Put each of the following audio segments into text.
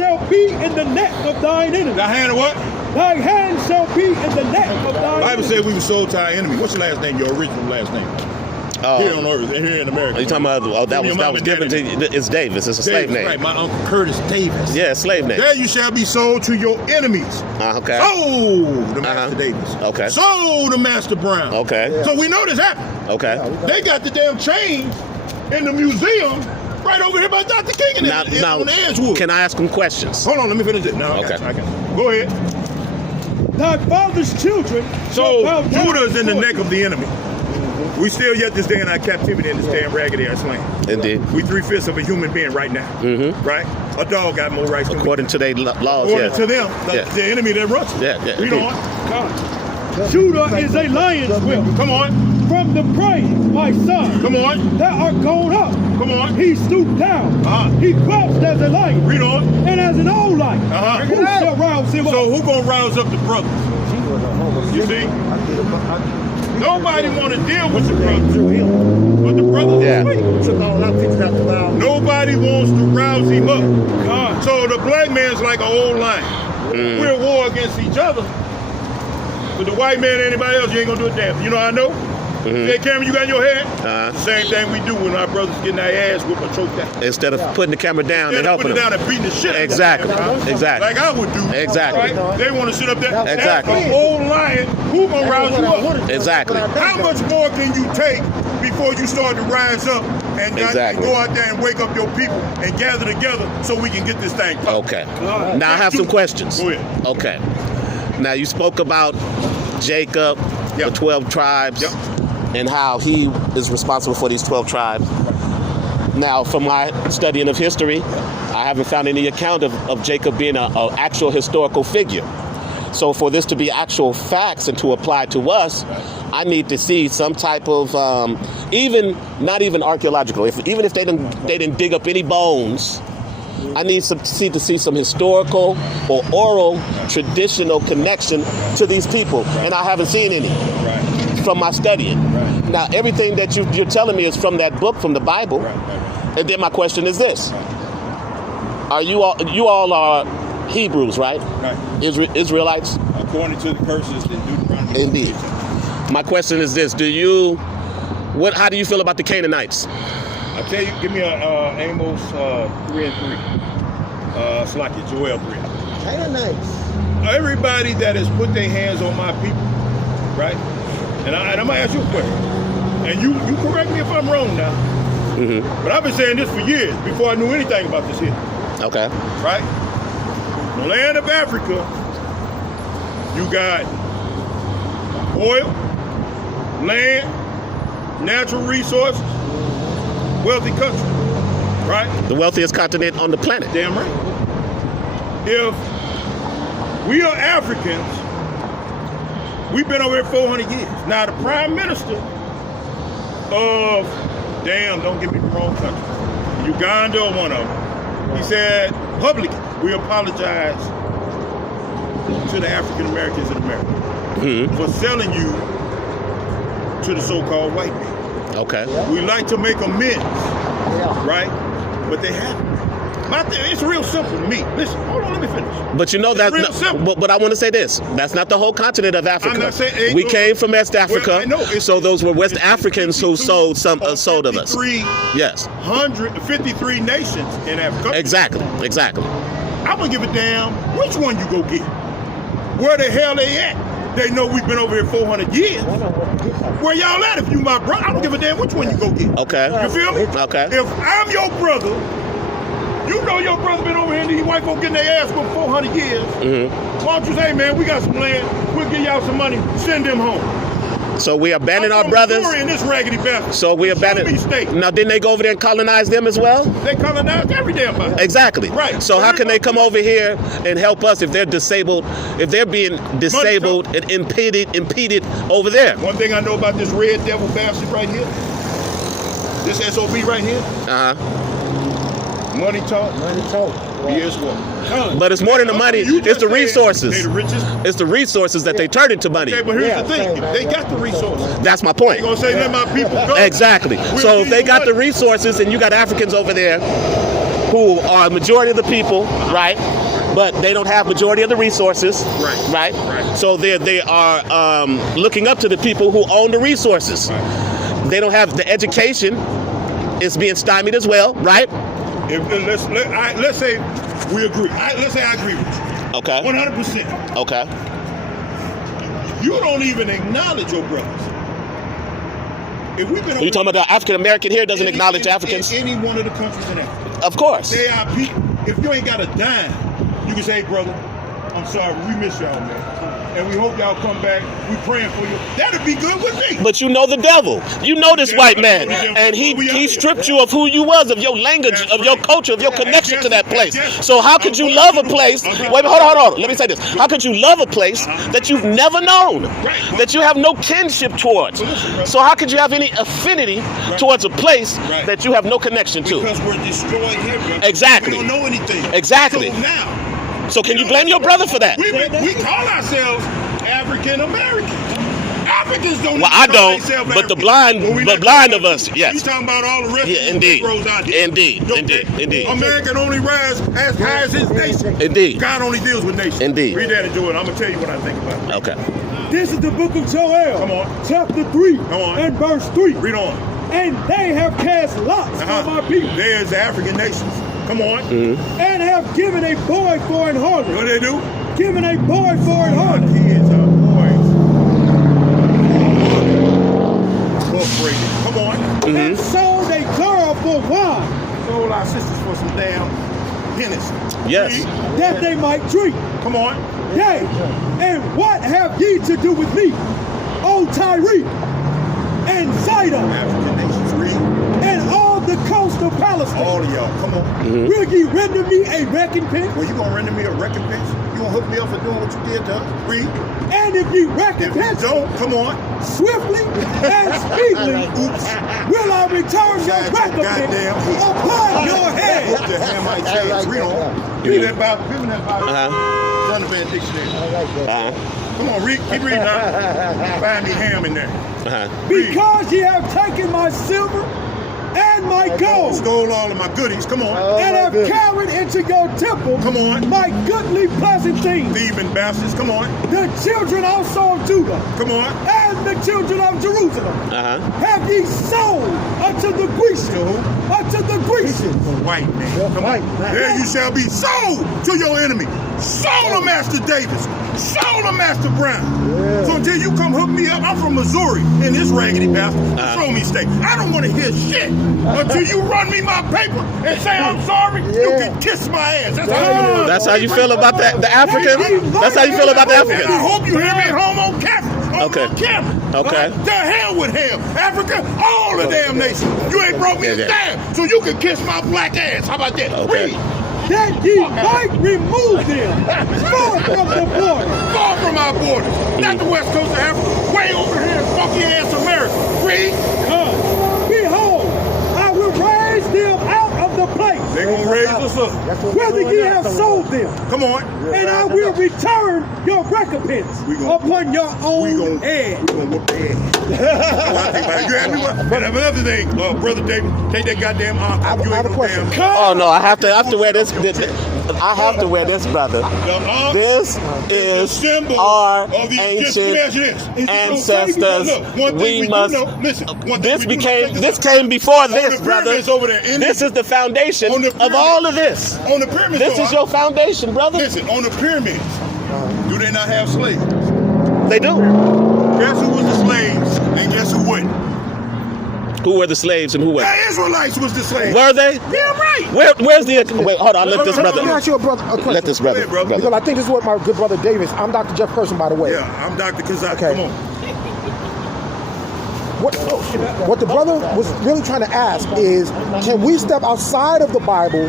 shall be in the neck of thine enemy. Thy hand of what? Thy hand shall be in the neck of thine The Bible enemy. said we were sold to our enemy. What's your last name? Your original last name? Here on earth, and here in America. Are you talking about? Oh, that was given to. It's Davis. It's a slave name. Right, my uncle Curtis Davis. Yeah, slave name. There you shall be sold to your enemies. Okay. Sold to Master Davis. Okay. Sold to Master Brown. Okay. So we know this happened. Okay. They got the damn chains in the museum right over here by Dr. King and Now, on Edgewood. can I ask him questions? Hold on, let me finish it. No, Okay. I got you. Go ahead. Thy father's children So shall bow down Judah's in the before neck of the enemy. We still yet this day in our captivity in this damn raggedy ass land. Indeed. We 3/5 of a human being right now. Mm-hmm. Right? A dog got more rights than we. According to their laws, According yeah. to them, Yeah. the enemy that runs. Yeah. Read indeed. on. Judah is a lion's whelp. Come on. From the prey, my son, Come on. that art gone up. Come on. He stooped down. Uh-huh. He crouched as a lion. Read on. And as an old lion. Uh-huh. Who shall rouse him So up? who gonna rouse up the brothers? You see? Nobody want to deal with the brothers. But the brothers Yeah. are asleep. Nobody wants to rouse him up. So the black man's like an old lion. We're at war against each other. But the white man and anybody else, you ain't gonna do a damn. You know how I know? That camera you got in your head? Same thing we do when our brothers getting our ass whipped or choked out. Instead of putting the camera down and helping putting it them. down and beating the shit out of Exactly. them. Exactly. Like I would do. Exactly. Right? They want to sit up there. Exactly. That's an old lion. Who gonna rouse you up? Exactly. How much more can you take before you start to rise up and Exactly. go out there and wake up your people and gather together so we can get this thing popped? Okay. Now I have some questions. Go ahead. Okay. Now you spoke about Jacob, Yep. the 12 tribes, Yep. and how he is responsible for these 12 tribes. Now, from my studying of history, I haven't found any account of Jacob being an actual historical figure. So for this to be actual facts and to apply to us, I need to see some type of, not even archaeological, even if they didn't dig up any bones, I need to see some historical or oral traditional connection to these people, and I haven't seen any from my studying. Now, everything that you're telling me is from that book, from the Bible, and then my question is this: Are you all are Hebrews, right? Right. Israelites? According to the curses that Deuteronomy. Indeed. My question is this: how do you feel about the Canaanites? I tell you, give me a Amos 3:3. Slacky, Joel 3. Everybody that has put their hands on my people, right? And I'm gonna ask you a question. And you correct me if I'm wrong now. But I've been saying this for years before I knew anything about this here. Okay. Right? The land of Africa, you got oil, land, natural resources, wealthy country, right? The wealthiest continent on the planet. Damn right. If we are Africans, we've been over here 400 years. Now the prime minister of, don't get me the wrong country, Uganda or one of them, he said publicly, we apologize to the African Americans in America for selling you to the so-called white man. Okay. We like to make amends, right? But they haven't. It's real simple to me. Listen, hold on, let me finish. But you know It's real simple. but I want to say this: that's not the whole continent of Africa. I'm not saying- we came from West Africa, Well, I know, so those were West Africans who sold of us. 53 nations in Africa. Exactly. I'm gonna give a damn which one you go get. Where the hell they at? They know we've been over here 400 years. Where y'all at? If you my brother, I don't give a damn which one you go get. Okay. You feel me? Okay. If I'm your brother, you know your brother been over here and these white folks getting their ass for 400 years. Why don't you say, man, we got some land, we'll give y'all some money, send them home. So we abandoned our I'm brothers. in this raggedy bastard. So we abandoned. State. Now, didn't they go over there and colonize them as well? They colonized every damn body. Exactly. Right. So how can they come over here and help us if they're disabled, if they're being disabled and impeded over there? One thing I know about this red devil bastard right here, this SOB right here, money talk, BS what? But it's more than the money. It's the resources. They the richest. It's the resources that they turn into money. Okay, but here's the thing. If they got the resources, That's my point. they gonna say, let my people go. Exactly. We'll So give if they you got the money. resources and you got Africans over there who are majority of the people, right? But they don't have majority of the resources, right? So they are looking up to the people who own the resources. They don't have the education; is being stymied as well, right? Let's say we agree. Let's say I agree with you. Okay. 100%. Okay. You don't even acknowledge your brothers. If we've been Are you talking about the African American here doesn't acknowledge Africans? In any one of the countries in Africa. Of course. They are people. If you ain't got a dime, you can say, hey, brother, I'm sorry, we miss y'all, man. And we hope y'all come back. We praying for you. That'd be good with me. But you know the devil. You know this white man. And he stripped you of who you was, of your language, of your culture, of your connection to that place. So how could you love a place? Wait, hold on. Let me say this. How could you love a place that you've never known, that you have no kinship towards? So how could you have any affinity towards a place that you have no connection to? Because we're destroyed here, brother. Exactly. We don't know anything. Exactly. So now, so can you blame your brother for that? We call ourselves African Americans. Africans don't. Well, I don't, but the blind of us, yes. He's talking about all the rest Yeah, of indeed. the Negroes out here. Indeed. American only rise as high as his nation. Indeed. God only deals with nations. Indeed. Read that and do it. I'm gonna tell you what I think about it. Okay. This is the book of Joel. Come on. Chapter 3 Come on. and verse 3. Read on. And they have cast lots for my people. There's the African nations. Come on. And have given a boy for an harlot. What do they do? Given a boy for an Our harlot. kids are boys. Incorporated. Come on. And sold a girl for wine, Sold our sisters for some damn Hennessy. Yes. Read. that they might drink. Come on. Yea, and what have ye to do with me, O Tyre, and Sidon, African nations. Read. and all the coast of Palestine? All of y'all. Come on. Will ye render me a recompense? Well, you gonna render me a recompense? You gonna hook me up for doing what you did to us? Read. And if ye If recompense you don't, come on. swiftly and speedily, will I return your Side your recompense goddamn head. upon your head. Hope the Hamite chance. Read on. Give me that Bible. Give me that Bible. Zondervan Dictionary. Come on, read. Keep reading now. Find me ham in there. Read. Because ye have taken my silver and my gold, Stole all of my goodies. Come on. and have carried into your temple Come on. my goodly pleasant things. Thieving bastards. Come on. The children also of Judah Come on. and the children of Jerusalem have ye sold unto the Grecians, unto the Grecians. White man. Come on. There you shall be sold to your enemy. Sold to Master Davis. Sold to Master Brown. So until you come hook me up, I'm from Missouri in this raggedy bastard. Show me state. I don't want to hear shit until you run me my paper and say I'm sorry. You can kiss my ass. That's how you feel about that, the African? That's how you feel about the And I African? hope you hear me at home on camera. Okay. On camera. Okay. Right? The hell with him. Africa, all the damn nations. You ain't broke me Yeah, a yeah. dime, so you can kiss my black ass. How about that? Okay. Read. That ye might remove them far from the border. Far from our borders. Not the west coast of Africa. Way over here in funky ass America. Read. Behold, I will raise them out of the place They gonna raise us up. whither ye have sold them, Come on. and I will return your recompense We gonna- upon your We own gonna head. whoop their ass. That's what I think about it. You had me what? And another thing, Brother David, take that goddamn arm. You ain't no damn. Oh no, I have to wear this. I have to wear this, brother. This is symbol our of the ancient ancestors. Look, one thing We must. do know, listen, one thing This we do know, became. check This out. came before On this, the brother. pyramids over there, in This is the foundation on the of pyramid. all of this. On the pyramids. This though, is your foundation, brother. Listen, on the pyramids, do they not have slaves? They do. Guess who was the slaves and guess who wasn't? Who were the slaves and who were? The Israelites was the slaves. Were they? Yeah, right. Where's the? Wait, hold on. Let this Let me brother. ask you a question. Let this brother. Go ahead, brother. Because I think this is what my good brother Davis. I'm Dr. Jeff Person, by the way. Yeah, I'm Dr. Kazak. Okay. Come on. What the brother was really trying to ask is, can we step outside of the Bible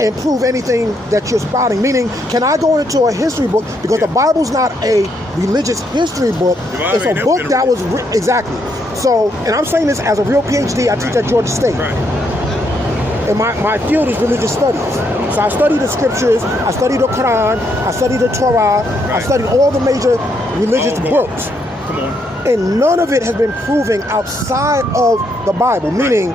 and prove anything that you're spouting? Meaning, can I go into a history book? Because the Bible's not a religious history book. Bible It's a ain't never book been a that was exactly. So, and I'm saying this as a real PhD. I teach at Georgia State. Right. And my field is religious studies. So I study the scriptures, I study the Quran, I study the Torah, I study all the major religious books. Come on. And none of it has been proven outside of the Bible, meaning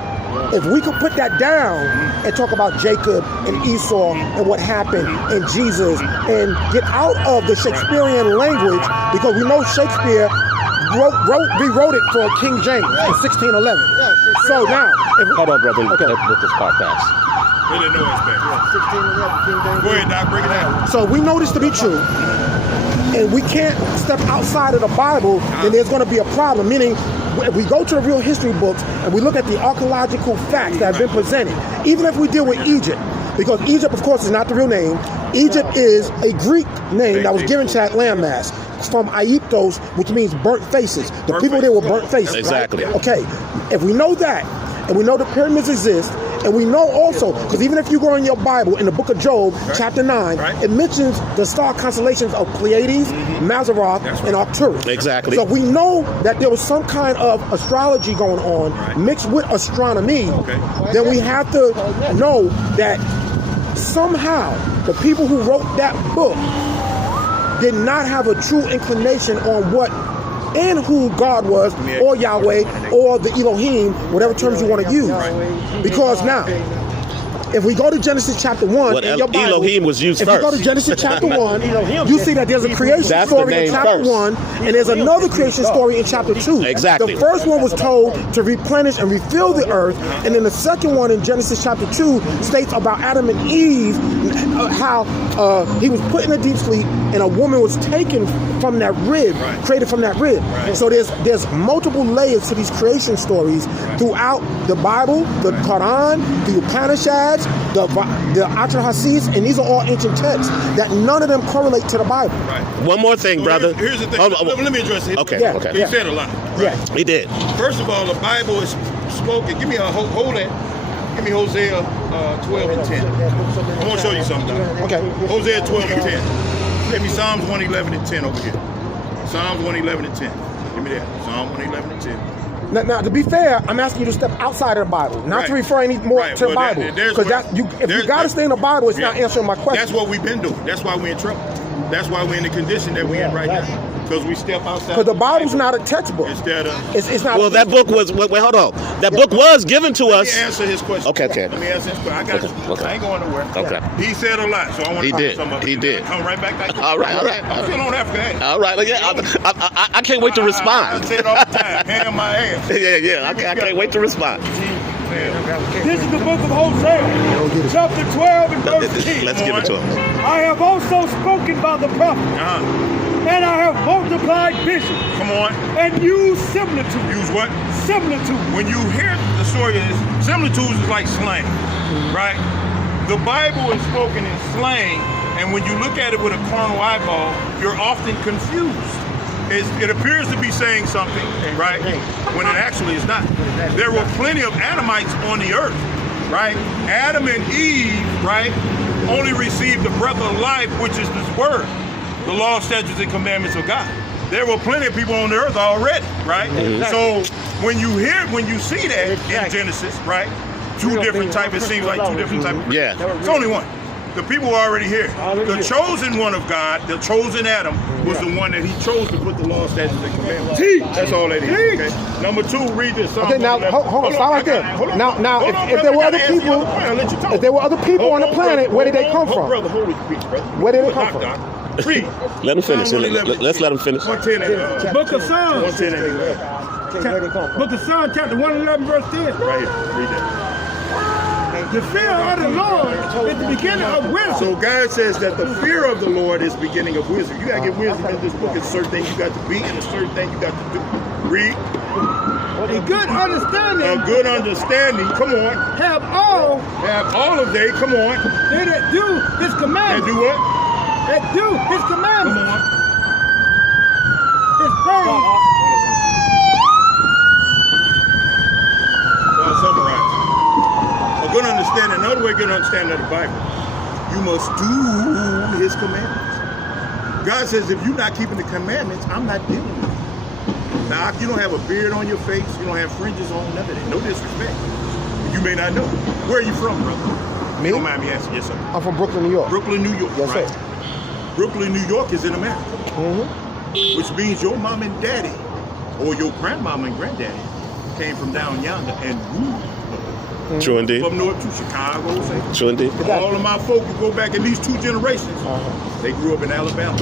If we could put that down and talk about Jacob and Esau and what happened and Jesus and get out of the Shakespearean language, because we know Shakespeare rewrote it for King James in 1611. So now, Hold on, brother. Okay. Let this part pass. Really know it's bad. Go ahead, Doc, break it down. So we know this to be true, and we can't step outside of the Bible, then there's going to be a problem. Meaning, if we go to the real history books and we look at the archaeological facts that have been presented, even if we deal with Egypt, because Egypt, of course, is not the real name. Egypt is a Greek name that was given to that landmass from Aegyptos, which means burnt faces. The people there were burnt faces. Exactly. Right? Okay, if we know that, and we know the pyramids exist, and we know also, because even if you go in your Bible, in the book of Job, chapter 9, it mentions the star constellations of Pleiades, Mazzaroth, and Arcturus. Exactly. So we know that there was some kind of astrology going on mixed with astronomy. Then we have to know that somehow the people who wrote that book did not have a true inclination on what and who God was, or Yahweh, or the Elohim, whatever terms you want to use. Because now, if we go to Genesis chapter 1 in your Bible, Elohim was used if first. you go to Genesis chapter 1, you see that there's a creation That's the story in name chapter first. 1, and there's another creation story in chapter 2. Exactly. The first one was told to replenish and refill the earth, and then the second one in Genesis chapter 2 states about Adam and Eve, how he was put in a deep sleep, and a woman was taken from that rib, created from that rib. So there's multiple layers to these creation stories throughout the Bible, the Quran, the Upanishads, the Atra Hasis, and these are all ancient texts that none of them correlate to the Bible. One more thing, brother. Here's the thing. Hold on. Let me address it. Okay, Yeah. okay. He said a lot. Yeah. He did. First of all, the Bible is spoken. Give me a hold that. Give me Hosea 12 and 10. I want to show you something. Doc. Okay. Hosea 12 and 10. Give me Psalms 111 and 10 over here. Psalms 111 and 10. Give me that. Psalm 111 and 10. Now, to be fair, I'm asking you to step outside of the Bible, not to refer any more to the Bible. Because if you got to stay in the Bible, it's not answering my question. That's what we've been doing. That's why we're in trouble. That's why we're in the condition that we're in right now. Because we step outside. Because the Bible's not a textbook. Instead of. It's not. Well, that book was. Wait, hold on. That book was given to Let us. me answer his question. Okay. Let me answer his question. I got you. Okay. I ain't going nowhere. Okay. He said a lot, so I want to He talk did. some of it. He did. Come right back. All right. I'm still on Africa. All right. Yeah, I can't wait to I respond. say it all the time. Hand my ass. Yeah. I can't wait to respond. This is the book of Hosea, chapter 12 and verse 10. Let's give it to him. I have also spoken by the prophet, and I have multiplied visions, Come on. and used similitude. Use what? Similitude. When you hear the story, similitudes is like slang, right? The Bible is spoken in slang, and when you look at it with a carnal eyeball, you're often confused. It appears to be saying something, right, when it actually is not. There were plenty of Adamites on the earth, right? Adam and Eve, right, only received the breath of life, which is this word, the law, statutes, and commandments of God. There were plenty of people on the earth already, right? So when you see that in Genesis, right, two different types, it seems like two different types. Yeah. It's only one. The people were already here. The chosen one of God, the chosen Adam, was the one that he chose to put the law, statutes, and commandments. That's all that is. Okay? Number 2, read this. Psalm Okay, now 111. hold on, stop right there. Hold on. Now, Hold on, if there were brother, other I gotta answer people, your point. I'll let you talk. if there were other people on the planet, where did they come from? Brother, hold it, brother. Where did they come from? Read. Let him finish. Psalm 111. Let's let him finish. 110 and Book of Psalms. 110 and 11. Book of Psalms, chapter 111, verse 10. Right here. Read that. The fear of the Lord is the beginning of wisdom. So God says that the fear of the Lord is the beginning of wisdom. You gotta get wisdom in this book. It's certain things you got to be and a certain thing you got to do. Read. A good understanding A good understanding. Come on. have all Have all of they. Come on. they that do his And commandments. do what? That do his Come commandments. on. His praise. So I'll summarize. A good understanding, another way to get an understanding of the Bible, you must do his commandments. God says if you're not keeping the commandments, I'm not dealing with you. Now, you don't have a beard on your face, you don't have fringes on, none of that. No disrespect. You may not know. Where are you from, brother? Me? You don't mind me asking. Yes, sir. I'm from Brooklyn, New York. Brooklyn, New York. Yes, right? sir. Brooklyn, New York is in America. Which means your mom and daddy, or your grandmama and granddaddy, came from down yonder and ruled True indeed. From north to Chicago, say. True indeed. All of my folk, you go back at least 2 generations. They grew up in Alabama,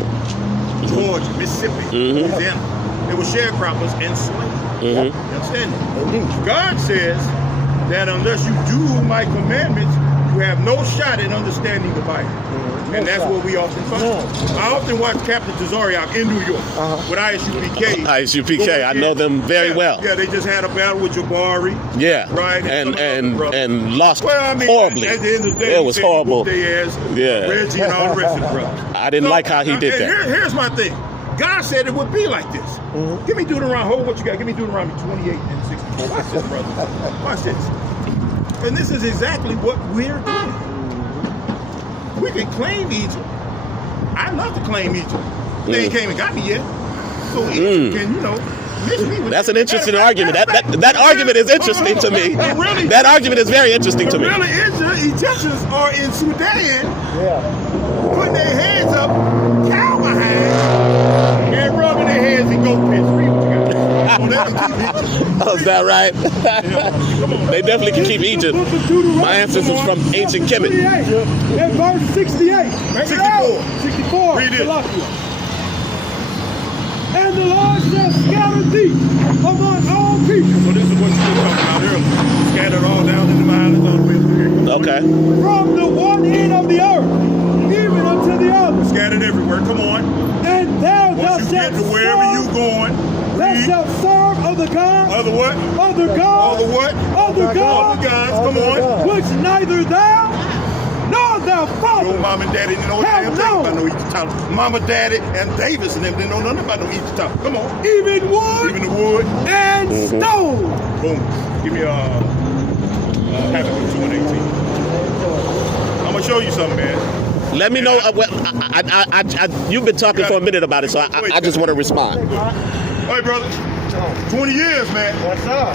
Georgia, Mississippi, Louisiana. They were sharecroppers and slaves. You understand that? Indeed. God says that unless you do my commandments, you have no shot at understanding the Bible. And that's what we often find. I often watch Captain Tazariak in New York with ISUPK. ISUPK, I know them very well. Yeah, they just had a battle with Jabari. Yeah, Right. and lost Well, I mean, horribly. at the end of the day, It was horrible. They ass, Yeah. Reggie and all the rest of the brothers. I didn't like how he did and that. Here's my thing. God said it would be like this. Give me Deuteronomy. Hold what you got. Give me Deuteronomy 28 and 64. Watch this, brother. Watch this. And this is exactly what we're doing. We can claim Egypt. I love to claim Egypt. They ain't came and got me yet. So Egypt can, miss me with That's that. an interesting Matter of argument. fact, That argument is interesting to me. Really? That argument is very interesting to me. Really, Egyptians are in Sudan Yeah. putting their hands up, cow behind, and rubbing their hands in goat piss. Read what you got. So they can keep Egypt. Oh, is that right? They definitely can keep Egypt. My ancestors from ancient Kemet. 28 and verse 68. 64. 64. Read it. Salakia. And the Lord shall scatter thee among all people So this is what you were talking about earlier. Scattered all down in the islands all the way through here. Okay. from the one end of the earth, even unto the other. Scattered everywhere. Come on. And thou Once you get shalt to wherever you serve, going, thou read. shalt serve other gods, Other what? other gods, Other what? other Other gods, gods. Come on. which neither thou nor thy Your father mom and daddy didn't know a Hell damn thing no. about no Egypt town. Mama, daddy, and Davis and them didn't know nothing about no Egypt town. Come on. even wood Even the wood. and stone. Boom. Give me Habakkuk 2 and 18. I'm gonna show you something, man. Let me know. You've been talking for a minute about it, so I just want to respond. Hey, brother. 20 years, man. What's up?